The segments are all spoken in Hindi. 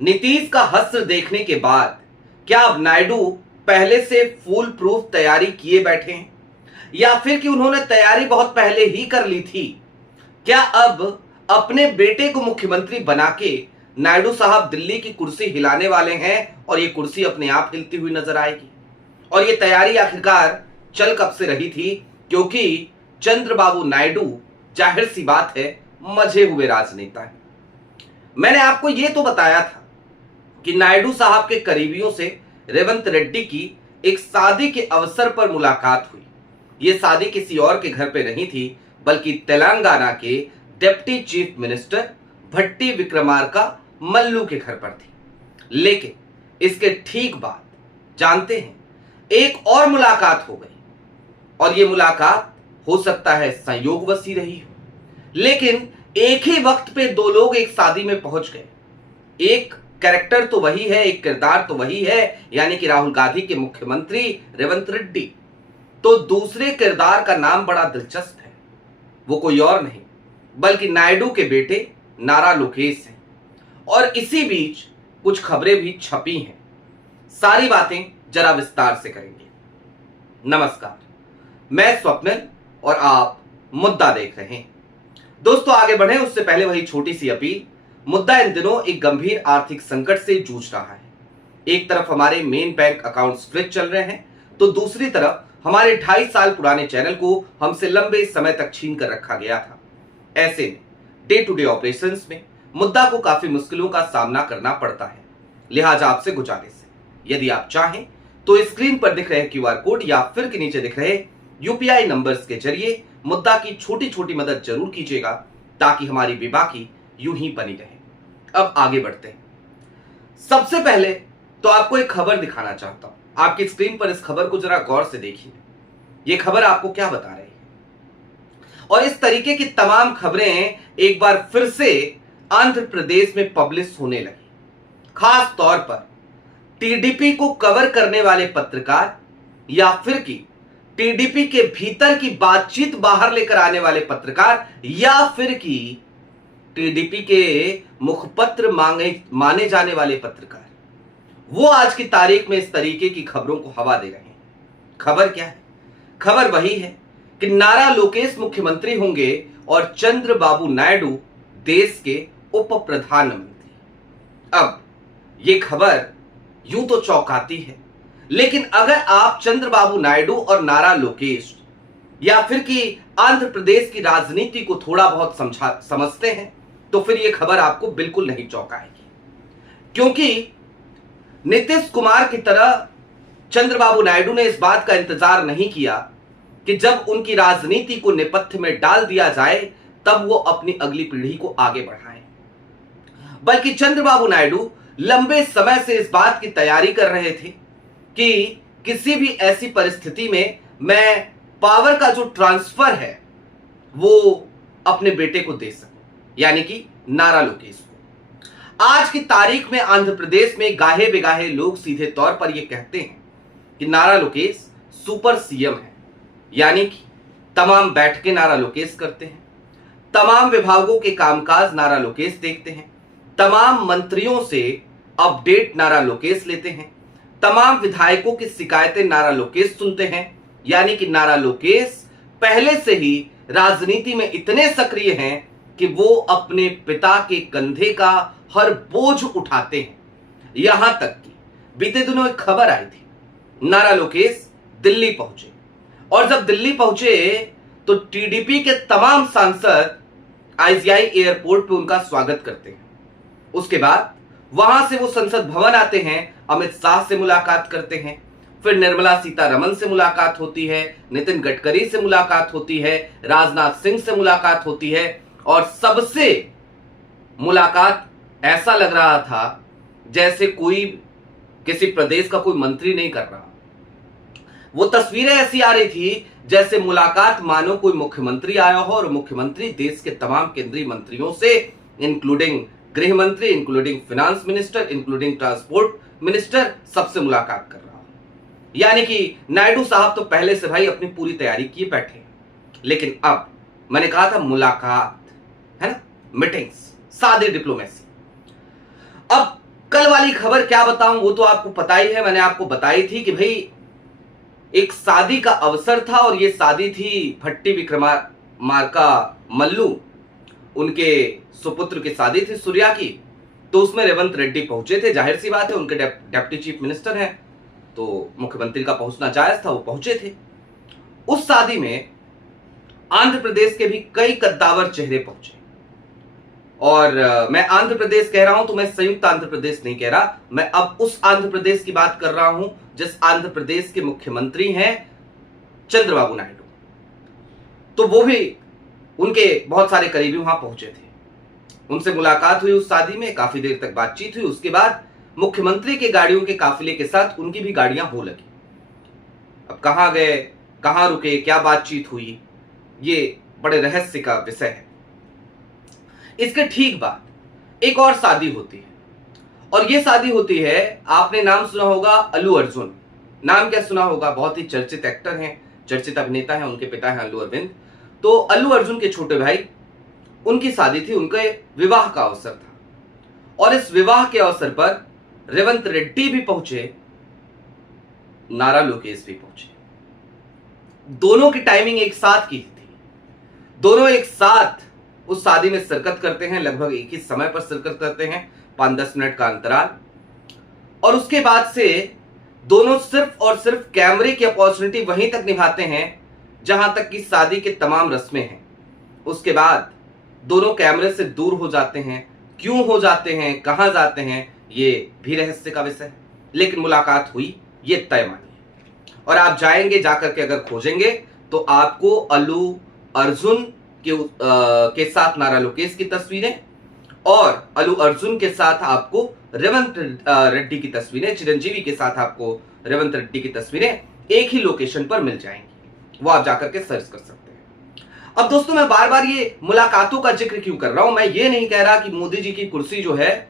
नीतीश का हश्र देखने के बाद क्या अब नायडू पहले से फुल प्रूफ तैयारी किए बैठे हैं, या फिर कि उन्होंने तैयारी बहुत पहले ही कर ली थी? क्या अब अपने बेटे को मुख्यमंत्री बना के नायडू साहब दिल्ली की कुर्सी हिलाने वाले हैं और ये कुर्सी अपने आप हिलती हुई नजर आएगी? और ये तैयारी आखिरकार चल कब से रही थी? क्योंकि चंद्रबाबू नायडू जाहिर सी बात है मजे हुए राजनेता है। मैंने आपको ये तो बताया था कि नायडू साहब के करीबियों से रेवंत रेड्डी की एक शादी के अवसर पर मुलाकात हुई। यह शादी किसी और के घर पे नहीं थी, बल्कि तेलंगाना के डिप्टी चीफ मिनिस्टर भट्टी विक्रमार्का मल्लू के घर पर थी। लेकिन इसके ठीक बाद जानते हैं एक और मुलाकात हो गई, और यह मुलाकात हो सकता है संयोगवश ही रही हो, लेकिन एक ही वक्त पे दो लोग एक शादी में पहुंच गए। एक कैरेक्टर तो वही है, एक किरदार तो वही है, यानी कि राहुल गांधी के मुख्यमंत्री रेवंत रेड्डी। तो दूसरे किरदार का नाम बड़ा दिलचस्प है, वो कोई और नहीं बल्कि नायडू के बेटे नारा लोकेश हैं। और इसी बीच कुछ खबरें भी छपी हैं। सारी बातें जरा विस्तार से करेंगे। नमस्कार, मैं स्वप्निल और आप मुद्दा देख रहे हैं। दोस्तों, आगे बढ़े उससे पहले वही छोटी सी अपील। मुद्दा इन दिनों एक गंभीर आर्थिक संकट से जूझ रहा है। एक तरफ हमारे मेन बैंक अकाउंट्स फ्रीज चल रहे हैं, तो दूसरी तरफ हमारे 2.5 साल पुराने चैनल को हमसे लंबे समय तक छीन कर रखा गया था। ऐसे में डे टू डे ऑपरेशंस में मुद्दा को काफी मुश्किलों का सामना करना पड़ता है। लिहाजा आपसे गुजारिश है, यदि आप चाहें तो स्क्रीन पर दिख रहे क्यूआर कोड या फिर के नीचे दिख रहे यूपीआई नंबर्स के जरिए मुद्दा की छोटी छोटी मदद जरूर कीजिएगा, ताकि हमारी बेबाकी यूं ही बनी रहे। अब आगे बढ़ते हैं। सबसे पहले तो आपको एक खबर दिखाना चाहता हूं। आपकी स्क्रीन पर इस खबर को जरा गौर से देखिए। यह खबर आपको क्या बता रही है? और इस तरीके की तमाम खबरें एक बार फिर से आंध्र प्रदेश में पब्लिश होने लगी। खास तौर पर टीडीपी को कवर करने वाले पत्रकार, या फिर कि टीडीपी के भीतर की बातचीत बाहर लेकर आने वाले पत्रकार, या फिर कि टीडीपी के मुखपत्र माने जाने वाले पत्रकार, वो आज की तारीख में इस तरीके की खबरों को हवा दे रहे हैं। खबर क्या है? खबर वही है कि नारा लोकेश मुख्यमंत्री होंगे और चंद्रबाबू नायडू देश के उप प्रधानमंत्री। अब ये खबर यूं तो चौंकाती है, लेकिन अगर आप चंद्रबाबू नायडू और नारा लोकेश या फिर कि आंध्र प्रदेश की राजनीति को थोड़ा बहुत समझते हैं, तो फिर यह खबर आपको बिल्कुल नहीं चौंकाएगी। क्योंकि नीतीश कुमार की तरह चंद्रबाबू नायडू ने इस बात का इंतजार नहीं किया कि जब उनकी राजनीति को नेपथ्य में डाल दिया जाए तब वो अपनी अगली पीढ़ी को आगे बढ़ाएं, बल्कि चंद्रबाबू नायडू लंबे समय से इस बात की तैयारी कर रहे थे कि किसी भी ऐसी परिस्थिति में मैं पावर का जो ट्रांसफर है वो अपने बेटे को दे सकूं, यानी कि नारा लोकेश को। आज की तारीख में आंध्र प्रदेश में गाहे बेगाहे लोग सीधे तौर पर यह कहते हैं कि नारा लोकेश सुपर सीएम है, यानी कि तमाम बैठकें नारा लोकेश करते हैं, तमाम विभागों के कामकाज नारा लोकेश देखते हैं, तमाम मंत्रियों से अपडेट नारा लोकेश लेते हैं, तमाम विधायकों की शिकायतें नारा लोकेश सुनते हैं। यानी कि नारा लोकेश पहले से ही राजनीति में इतने सक्रिय हैं कि वो अपने पिता के कंधे का हर बोझ उठाते हैं। यहां तक कि बीते दिनों एक खबर आई थी, नारा लोकेश दिल्ली पहुंचे, और जब दिल्ली पहुंचे तो टीडीपी के तमाम सांसद आईजीआई एयरपोर्ट पे उनका स्वागत करते हैं। उसके बाद वहां से वो संसद भवन आते हैं, अमित शाह से मुलाकात करते हैं, फिर निर्मला सीतारमण से मुलाकात होती है, नितिन गडकरी से मुलाकात होती है, राजनाथ सिंह से मुलाकात होती है, और सबसे मुलाकात ऐसा लग रहा था जैसे कोई किसी प्रदेश का कोई मंत्री नहीं कर रहा। वो तस्वीरें ऐसी आ रही थी जैसे मुलाकात मानो कोई मुख्यमंत्री आया हो और मुख्यमंत्री देश के तमाम केंद्रीय मंत्रियों से, इंक्लूडिंग गृह मंत्री, including finance minister, including transport minister, सबसे मुलाकात कर रहा हो। यानी कि नायडू साहब तो पहले से भाई अपनी पूरी तैयारी किए बैठे हैं। लेकिन अब मैंने कहा था मुलाकात है ना, मीटिंग्स, सादी डिप्लोमेसी। अब वाली खबर क्या बताऊं, वो तो आपको पता ही है, मैंने आपको बताई थी कि भाई एक शादी का अवसर था और ये शादी थी भट्टी विक्रमार्का मल्लू, उनके सुपुत्र की शादी थी सूर्या की। तो उसमें रेवंत रेड्डी पहुंचे थे, जाहिर सी बात है उनके डेप्टी चीफ मिनिस्टर हैं, तो मुख्यमंत्री का पहुंचना जायज था, वो पहुंचे थे। उस शादी में आंध्र प्रदेश के भी कई कद्दावर चेहरे पहुंचे। और मैं आंध्र प्रदेश कह रहा हूं तो मैं संयुक्त आंध्र प्रदेश नहीं कह रहा, मैं अब उस आंध्र प्रदेश की बात कर रहा हूं जिस आंध्र प्रदेश के मुख्यमंत्री हैं चंद्रबाबू नायडू। तो वो भी, उनके बहुत सारे करीबी वहां पहुंचे थे, उनसे मुलाकात हुई उस शादी में, काफी देर तक बातचीत हुई। उसके बाद मुख्यमंत्री के गाड़ियों के काफिले के साथ उनकी भी गाड़ियां हो लगी। अब कहां गए, कहां रुके, क्या बातचीत हुई, ये बड़े रहस्य का विषय है। इसके ठीक बाद एक और शादी होती है, और ये शादी होती है, आपने नाम सुना होगा अल्लू अर्जुन। नाम क्या सुना होगा, बहुत ही चर्चित एक्टर हैं, चर्चित अभिनेता हैं, उनके पिता हैं अल्लू अरविंद। तो अल्लू अर्जुन के छोटे भाई, उनकी शादी थी, उनके विवाह का अवसर था। और इस विवाह के अवसर पर रेवंत रेड्डी भी पहुंचे, नारा लोकेश भी पहुंचे। दोनों की टाइमिंग एक साथ की थी, दोनों एक साथ उस शादी में शिरकत करते हैं, लगभग एक ही समय पर शिरकत करते हैं, 5-10 मिनट का अंतराल। और उसके बाद से दोनों सिर्फ और सिर्फ कैमरे की अपॉर्चुनिटी वहीं तक निभाते हैं जहां तक कि शादी के तमाम रस्में हैं। उसके बाद दोनों कैमरे से दूर हो जाते हैं। क्यों हो जाते हैं, कहां जाते हैं, ये भी रहस्य का विषय है, लेकिन मुलाकात हुई, ये तय मानिए। और आप जाएंगे, जाकर के अगर खोजेंगे तो आपको अल्लू अर्जुन के साथ नारा लोकेश की तस्वीरें और अल्लू अर्जुन के साथ आपको रेवंत रेड्डी की तस्वीरें, चिरंजीवी के साथ आपको रेवंत रेड्डी की तस्वीरें एक ही लोकेशन पर मिल जाएंगी, वो आप जाकर के सर्च कर सकते हैं। अब दोस्तों, मैं बार बार ये मुलाकातों का जिक्र क्यों कर रहा हूं, मैं ये नहीं कह रहा कि मोदी जी की कुर्सी जो है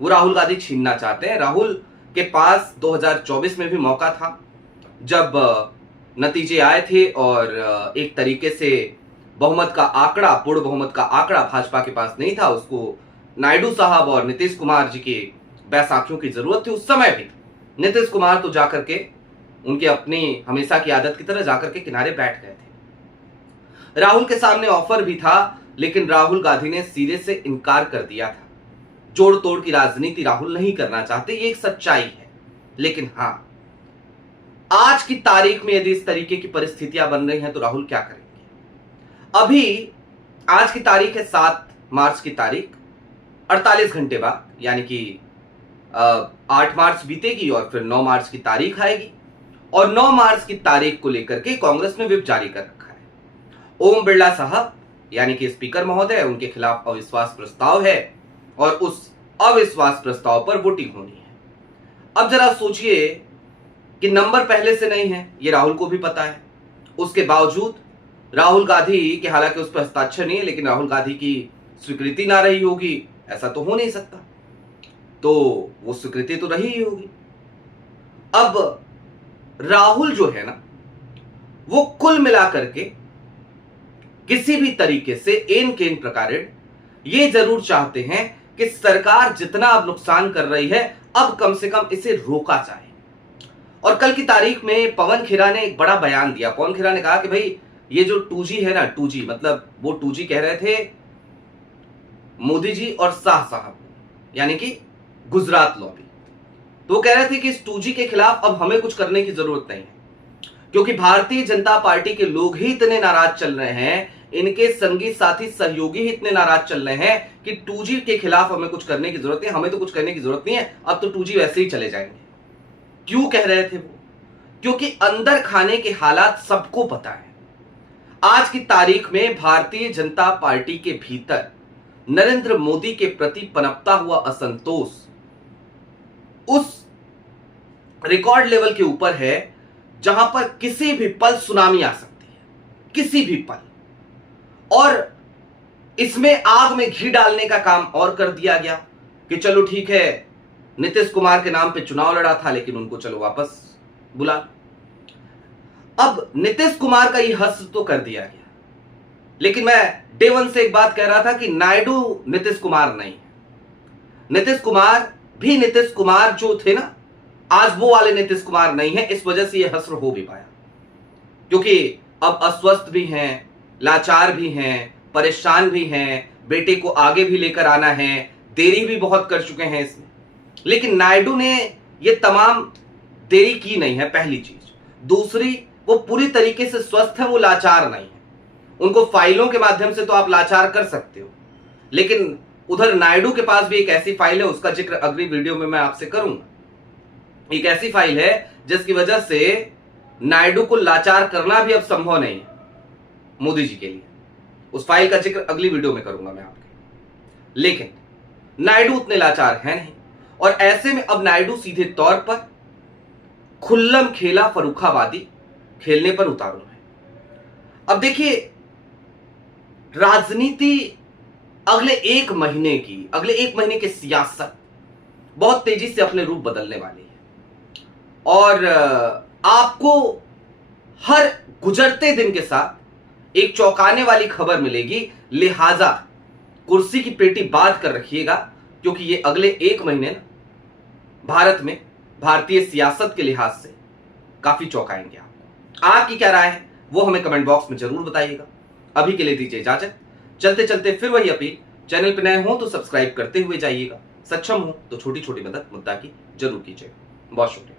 वो राहुल गांधी छीनना चाहते हैं। राहुल के पास 2024 में भी मौका था, जब नतीजे आए थे और एक तरीके से बहुमत का आंकड़ा, पूर्ण बहुमत का आंकड़ा भाजपा के पास नहीं था, उसको नायडू साहब और नीतीश कुमार जी के बैसाखियों की जरूरत थी। उस समय भी नीतीश कुमार तो जाकर के उनके अपनी हमेशा की आदत की तरह जाकर के किनारे बैठ गए थे। राहुल के सामने ऑफर भी था, लेकिन राहुल गांधी ने सिरे से इनकार कर दिया था। जोड़ तोड़ की राजनीति राहुल नहीं करना चाहते, ये एक सच्चाई है। लेकिन हां, आज की तारीख में यदि इस तरीके की परिस्थितियां बन रही हैं तो राहुल क्या करेंगे। अभी आज की तारीख है 7 मार्च की तारीख, 48 घंटे बाद यानी कि 8 मार्च बीतेगी और फिर 9 मार्च की तारीख आएगी। और 9 मार्च की तारीख को लेकर के कांग्रेस ने व्हिप जारी कर रखा है। ओम बिरला साहब यानी कि स्पीकर महोदय, उनके खिलाफ अविश्वास प्रस्ताव है और उस अविश्वास प्रस्ताव पर वोटिंग होनी है। अब जरा सोचिए कि नंबर पहले से नहीं है, ये राहुल को भी पता है। उसके बावजूद राहुल गांधी के, हालांकि उस पर हस्ताक्षर नहीं है, लेकिन राहुल गांधी की स्वीकृति ना रही होगी, ऐसा तो हो नहीं सकता, तो वो स्वीकृति तो रही ही होगी। अब राहुल जो है ना, वो कुल मिलाकर के किसी भी तरीके से एन केन प्रकारेण ये जरूर चाहते हैं कि सरकार जितना अब नुकसान कर रही है, अब कम से कम इसे रोका जाए। और कल की तारीख में पवन खेरा ने एक बड़ा बयान दिया। पवन खेरा ने कहा कि भाई ये जो 2G है ना, 2G मतलब वो 2G कह रहे थे मोदी जी और शाह साहब, यानी कि गुजरात लॉबी। तो वो कह रहे थे कि इस 2G के खिलाफ अब हमें कुछ करने की जरूरत नहीं है, क्योंकि भारतीय जनता पार्टी के लोग ही इतने नाराज चल रहे हैं, इनके संगी साथी सहयोगी ही इतने नाराज चल रहे हैं कि 2G के खिलाफ हमें कुछ करने की जरूरत नहीं, हमें तो कुछ करने की जरूरत नहीं है, अब तो 2G वैसे ही चले जाएंगे। क्यों कह रहे थे वो? क्योंकि अंदर खाने के हालात सबको पता है। आज की तारीख में भारतीय जनता पार्टी के भीतर नरेंद्र मोदी के प्रति पनपता हुआ असंतोष उस रिकॉर्ड लेवल के ऊपर है जहां पर किसी भी पल सुनामी आ सकती है, किसी भी पल। और इसमें आग में घी डालने का काम और कर दिया गया कि चलो ठीक है, नीतीश कुमार के नाम पे चुनाव लड़ा था, लेकिन उनको चलो वापस बुला। अब नीतीश कुमार का ये हश्र तो कर दिया गया, लेकिन मैं डे वन से एक बात कह रहा था कि नायडू नीतीश कुमार नहीं है। नीतीश कुमार भी नीतीश कुमार जो थे ना, आज वो वाले नीतीश कुमार नहीं है। इस वजह से ये हश्र हो भी पाया, क्योंकि अब अस्वस्थ भी हैं, लाचार भी हैं, परेशान भी हैं, बेटे को आगे भी लेकर आना है, देरी भी बहुत कर चुके हैं इसमें। लेकिन नायडू ने ये तमाम देरी की नहीं है, पहली चीज। दूसरी, वो पूरी तरीके से स्वस्थ है, वो लाचार नहीं है। उनको फाइलों के माध्यम से तो आप लाचार कर सकते हो, लेकिन उधर नायडू के पास भी एक ऐसी फाइल है, उसका जिक्र अगली वीडियो में मैं आपसे करूंगा। एक ऐसी फाइल है जिसकी वजह से नायडू को लाचार करना भी अब संभव नहीं है मोदी जी के लिए। उस फाइल का जिक्र अगली वीडियो में करूंगा मैं आपके। लेकिन नायडू उतने लाचार हैं नहीं, और ऐसे में अब नायडू सीधे तौर पर खुल्लम खेला फर्रुखाबादी खेलने पर उतारू है। अब देखिए, राजनीति अगले एक महीने की सियासत बहुत तेजी से अपने रूप बदलने वाली है, और आपको हर गुजरते दिन के साथ एक चौंकाने वाली खबर मिलेगी। लिहाजा कुर्सी की पेटी बांध कर रखिएगा, क्योंकि ये अगले एक महीने ना भारत में भारतीय सियासत के लिहाज से काफी चौंकाएंगे आपको। आपकी क्या राय है वो हमें कमेंट बॉक्स में जरूर बताइएगा। अभी के लिए दीजिए इजाजत। चलते चलते फिर वही अपील, चैनल पर नए हो तो सब्सक्राइब करते हुए जाइएगा, सक्षम हो तो छोटी छोटी मदद मुद्दा की जरूर कीजिएगा। बहुत शुक्रिया।